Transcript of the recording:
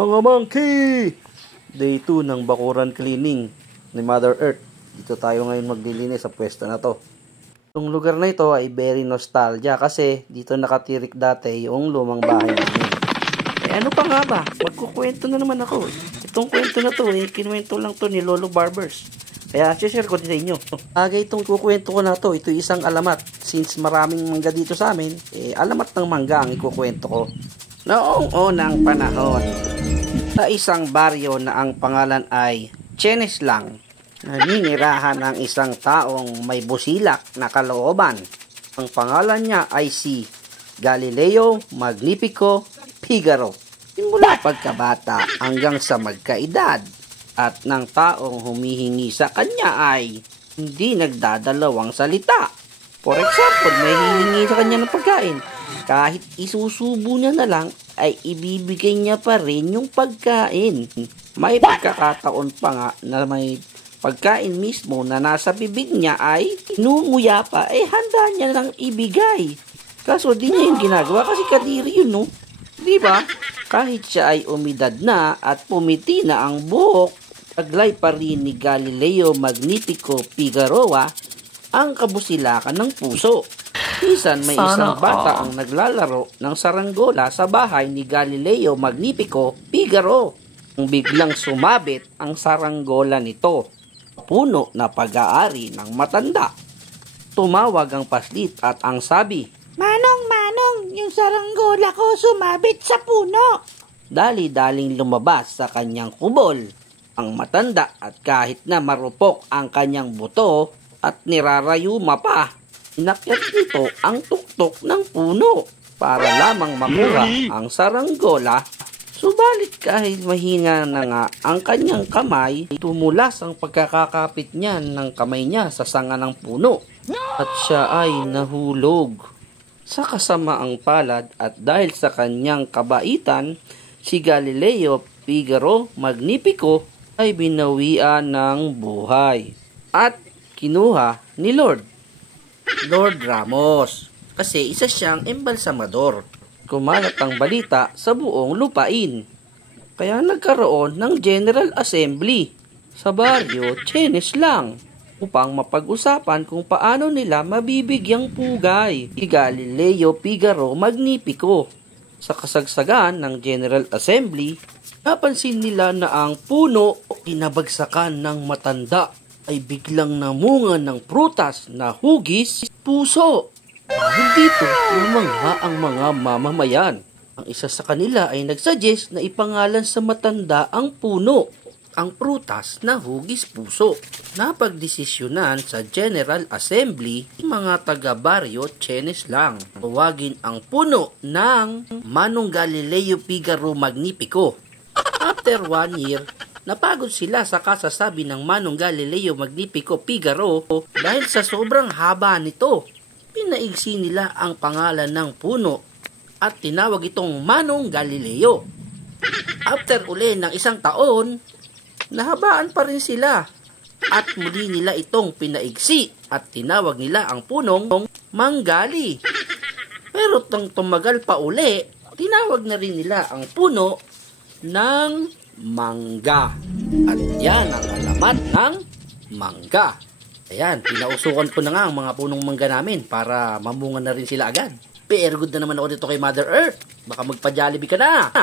Mga monkey! Day 2 ng bakuran cleaning ni Mother Earth. Dito tayo ngayon maglilinis sa pwesto na to. Itong lugar na ito ay very nostalgia kasi dito nakatirik dati yung lumang bahay namin. Ano pa nga ba? Magkukwento na naman ako. Itong kwento na to kinuwento lang to ni Lolo Barbers. Kaya share ko din sa inyo. Agay itong kukwento ko na to, ito isang alamat. Since maraming mangga dito sa amin, alamat ng mangga ang ikukwento ko. Noong unang panahon, sa isang baryo na ang pangalan ay Chenes lang, naninirahan ng isang taong may busilak na kalooban. Ang pangalan niya ay si Galileo Magnifico Figaro. Simula pagkabata hanggang sa magkaedad at ng taong humihingi sa kanya ay hindi nagdadalawang salita. For example, may hihingi sa kanya ng pagkain. Kahit isusubo niya na lang, ay ibibigay niya pa rin yung pagkain. May pagkakataon pa nga na may pagkain mismo na nasa bibig niya ay inunguya pa, handa niya lang ibigay. Kaso di niya yung ginagawa kasi kadiri yun, no? Diba? Kahit siya ay umidad na at pumiti na ang buhok, taglay pa rin ni Galileo Magnifico Figueroa ang kabusilakan ng puso. Minsan may isang bata ang naglalaro ng saranggola sa bahay ni Galileo Magnifico Figaro. Ang biglang sumabit ang saranggola nito, puno na pag-aari ng matanda. Tumawag ang paslit at ang sabi, "Manong, yung saranggola ko sumabit sa puno." Dali-daling lumabas sa kanyang kubol ang matanda at kahit na marupok ang kanyang buto at nirarayuma pa, inakyat nito ang tuktok ng puno para lamang makuha ang saranggola. Subalit kahit mahina na nga ang kanyang kamay, tumulas ang pagkakakapit niya ng kamay niya sa sanga ng puno at siya ay nahulog. Sa kasamaang palad at dahil sa kanyang kabaitan, si Galileo Figaro Magnifico ay binawian ng buhay at kinuha ni Lord Ramos kasi isa siyang embalsamador. Kumalat ang balita sa buong lupain. Kaya nagkaroon ng General Assembly sa baryo Chenes lang upang mapag-usapan kung paano nila mabibigyang pugay si Galileo Figaro Magnifico. Sa kasagsagan ng General Assembly, napansin nila na ang puno kinabagsakan ng matanda ay biglang namunga ng prutas na hugis puso. Dahil dito, lumangha ang mga mamamayan. Ang isa sa kanila ay nagsuggest na ipangalan sa matanda ang puno, ang prutas na hugis puso. Napagdesisyonan sa General Assembly, mga taga-baryo Chenes lang, tawagin ang puno ng Manong Galileo Figaro Magnifico. After 1 year, napagod sila sa kasasabi ng Manong Galileo Magnifico Figaro dahil sa sobrang haba nito. Pinaigsi nila ang pangalan ng puno at tinawag itong Manong Galileo. After uli ng 1 taon, nahabaan pa rin sila at muli nila itong pinaigsi at tinawag nila ang punong Manggali. Pero tumagal pa uli, tinawag na rin nila ang puno ng mangga. At yan ang alamat ng mangga. Ayan, pinausukan ko na nga ang mga punong mangga namin para mamunga na rin sila agad. Pero good na naman ako dito kay Mother Earth. Baka magpa-Jollibee ka na.